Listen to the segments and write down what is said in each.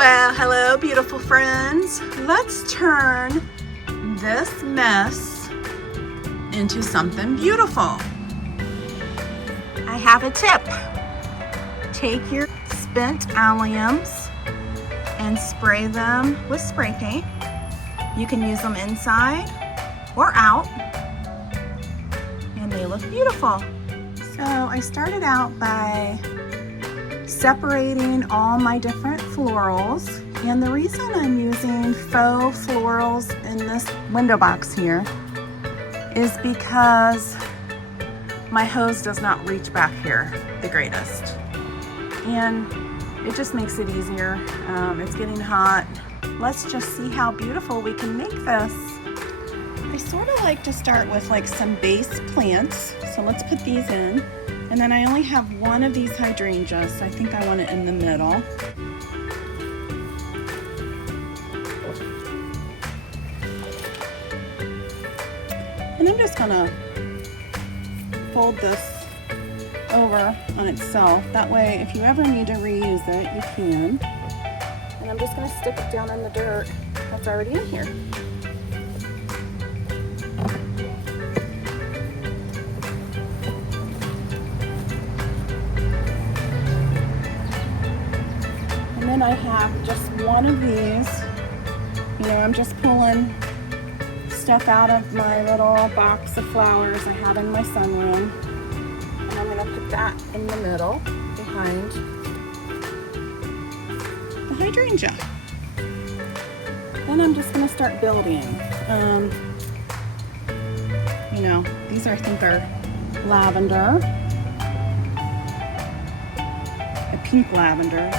Well, hello beautiful friends. Let's turn this mess into something beautiful. I have a tip. Take your spent alliums and spray them with spray paint. You can use them inside or out, and they look beautiful. So I started out by separating all my different florals, and the reason I'm using faux florals in this window box here is because my hose does not reach back here the greatest, and it just makes it easier. It's getting hot. Let's just see how beautiful we can make this. I sort of like to start with like some base plants, so let's put these in. And then I only have one of these hydrangeas, so I think I want it in the middle. And I'm just gonna fold this over on itself. That way, if you ever need to reuse it, you can. And I'm just gonna stick it down in the dirt that's already in here. And then I have just one of these. You know, I'm just pulling stuff out of my little box of flowers I have in my sunroom. And I'm gonna put that in the middle behind the hydrangea. Then I'm just gonna start building. You know, these I think are lavender, a pink lavender.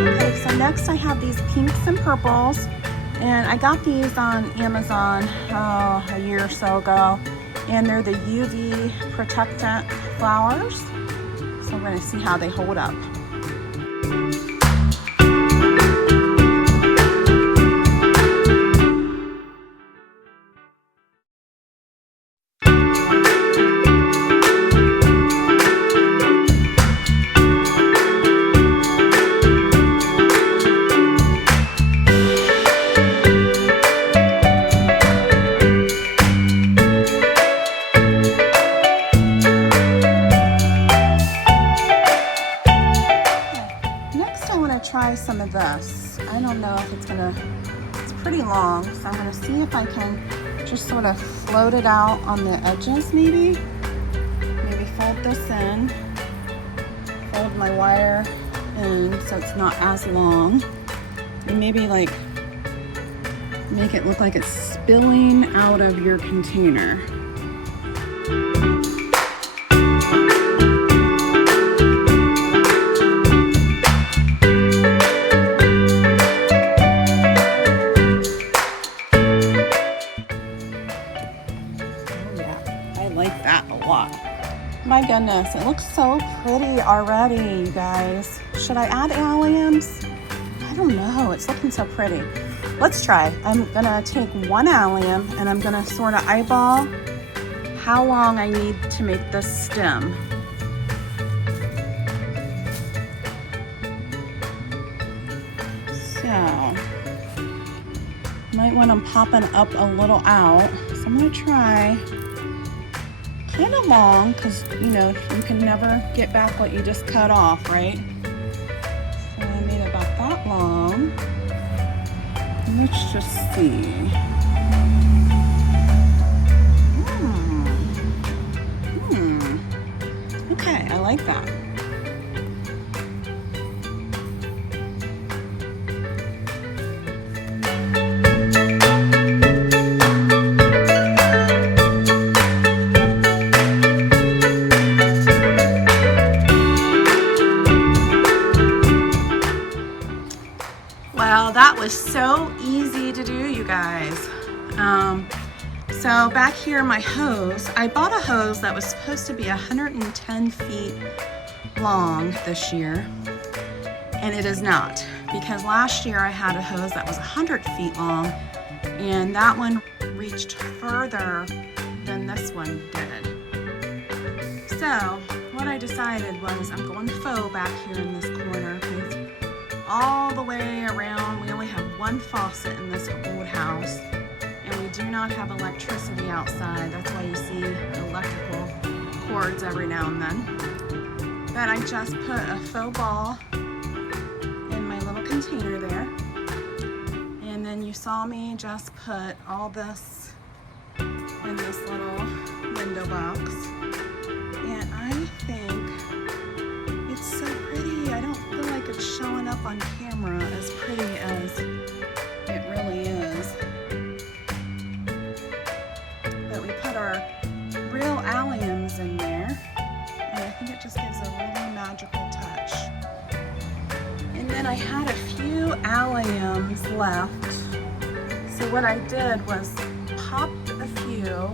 Okay, so next I have these pinks and purples, and I got these on Amazon a year or so ago, and they're the UV protectant flowers, so we're going to see how they hold up. Try some of this. I don't know if it's pretty long, so I'm gonna see if I can just sort of float it out on the edges, maybe fold this in, fold my wire in so it's not as long, and maybe like make it look like it's spilling out of your container. My goodness, it looks so pretty already, you guys. Should I add alliums? I don't know, it's looking so pretty. Let's try. I'm gonna take one allium and I'm gonna sort of eyeball how long I need to make this stem. So, might want them popping up a little out. So I'm gonna try kind of long, because you know you can never get back what you just cut off, right? So I made about that long. Let's just see. Okay, I like that. Well, that was so easy to do, you guys. So back here, my hose, I bought a hose that was supposed to be 110 feet long this year, and it is not, because last year I had a hose that was 100 feet long, and that one reached further than this one did. So what I decided was I'm going faux back here in this corner because all the way around we only have one faucet in this old house and we do not have electricity outside. That's why you see electrical cords every now and then. But I just put a faux ball in my little container there. And then you saw me just put all this in this little window box. And I think it's so pretty. I don't feel like it's showing up on camera as pretty as it really is. But we put our real alliums in there, and I think it just gives a really magical touch. And then I had a few alliums left, so what I did was pop a few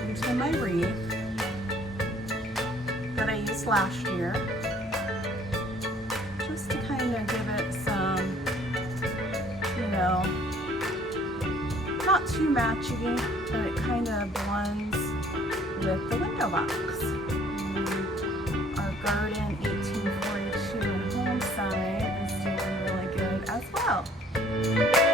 into my wreath that I used last year, just to kind of give it some, you know, not too matchy, but it kind of blends with the window box. Our garden 1842 and home side is doing really good as well.